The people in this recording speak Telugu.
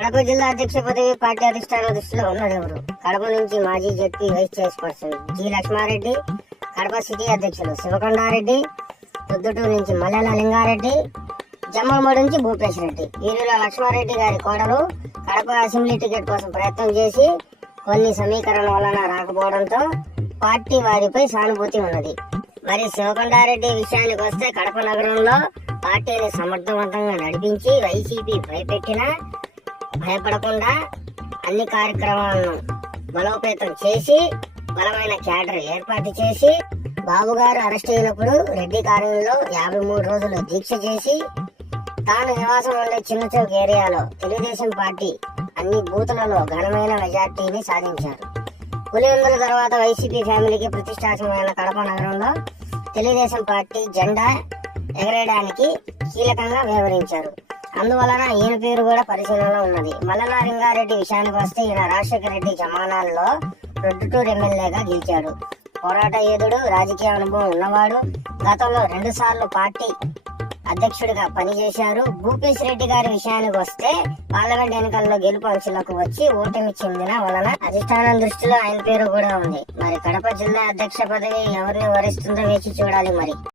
కడప జిల్లా అధ్యక్ష పదవి పార్టీ అధిష్టాన దృష్టిలో ఉన్నది ఎవరు? కడప నుంచి మాజీ ZP vice chairperson G Lakshmareddy Kadapa city అధ్యక్షులు శివకొండారెడ్డి పొద్దుటూరు నుంచి మల్లెల లింగారెడ్డి జమ్మలమూడి నుంచి భూపేష్ రెడ్డి. వీరిలో లక్ష్మారెడ్డి గారి కోడలు కడప అసెంబ్లీ టికెట్ కోసం ప్రయత్నం చేసి కొన్ని సమీకరణ వలన రాకపోవడంతో పార్టీ వారిపై సానుభూతి ఉన్నది. మరి శివకొండారెడ్డి విషయానికి వస్తే కడప నగరంలో పార్టీని సమర్థవంతంగా నడిపించి వైసీపీ భయపెట్టినా భయపడకుండా అన్ని కార్యక్రమాలను బలోపేతం చేసి బలమైన క్యాడర్ ఏర్పాటు చేసి బాబు గారు అరెస్ట్ అయినప్పుడు రెడ్డి కార్యంలో యాభై మూడు రోజులు దీక్ష చేసి తాను నివాసం ఉండే చిన్న చౌక్ ఏరియాలో తెలుగుదేశం పార్టీ అన్ని బూతులలో ఘనమైన మెజార్టీని సాధించారు. పులివెందుల తర్వాత వైసీపీ ఫ్యామిలీకి ప్రతిష్టాత్మకమైన కడప నగరంలో తెలుగుదేశం పార్టీ జెండా ఎగరేయడానికి కీలకంగా వ్యవహరించారు. అందువలన ఈయన పేరు కూడా పరిశీలనలో ఉన్నది. మల్లనారింగారెడ్డి విషయానికి వస్తే ఈయన రాజశేఖర రెడ్డి జమానాల్లో ప్రొద్దుటూరు ఎమ్మెల్యేగా గెలిచాడు. పోరాట యోధుడు రాజకీయ అనుభవం ఉన్నవాడు. గతంలో రెండు సార్లు పార్టీ అధ్యక్షుడిగా పనిచేశారు. భూపేశ్ రెడ్డి గారి విషయానికి వస్తే పార్లమెంట్ ఎన్నికల్లో గెలుపు అంచులకు వచ్చి ఓటమి చెందిన వలన అధిష్టానం దృష్టిలో ఆయన పేరు కూడా ఉంది. మరి కడప జిల్లా అధ్యక్ష పదవి ఎవరిని వరిస్తుందో వేచి చూడాలి మరి.